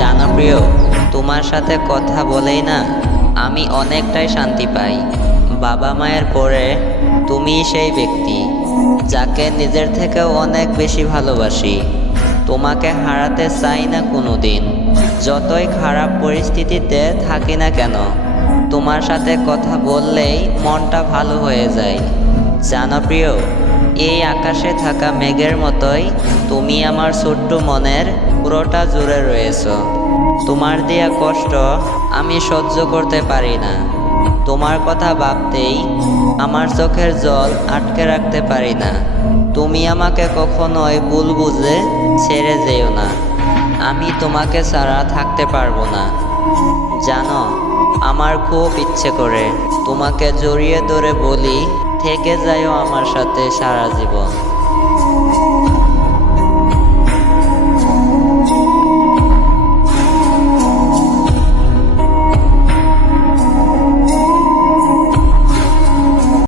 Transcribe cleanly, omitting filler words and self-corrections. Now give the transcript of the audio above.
জানো প্রিয়, তোমার সাথে কথা বলেই না আমি অনেকটাই শান্তি পাই। বাবা মায়ের পরে তুমিই সেই ব্যক্তি যাকে নিজের থেকেও অনেক বেশি ভালোবাসি। তোমাকে হারাতে চাই না কোনো দিন, যতই খারাপ পরিস্থিতিতে থাকি না কেন। তোমার সাথে কথা বললেই মনটা ভালো হয়ে যায়। জানো প্রিয়, এই আকাশে থাকা মেঘের মতোই তুমি আমার ছোট্ট মনের পুরোটা জুড়ে রয়েছো। তোমার দেয়া কষ্ট আমি সহ্য করতে পারি না। তোমার কথা ভাবতেই আমার চোখের জল আটকে রাখতে পারি না। তুমি আমাকে কখনোই ভুল বুঝে ছেড়ে যেও না। আমি তোমাকে ছাড়া থাকতে পারবো না। জানো, আমার খুব ইচ্ছে করে তোমাকে জড়িয়ে ধরে বলি, থেকে যাইও আমার সাথে সারা জীবন।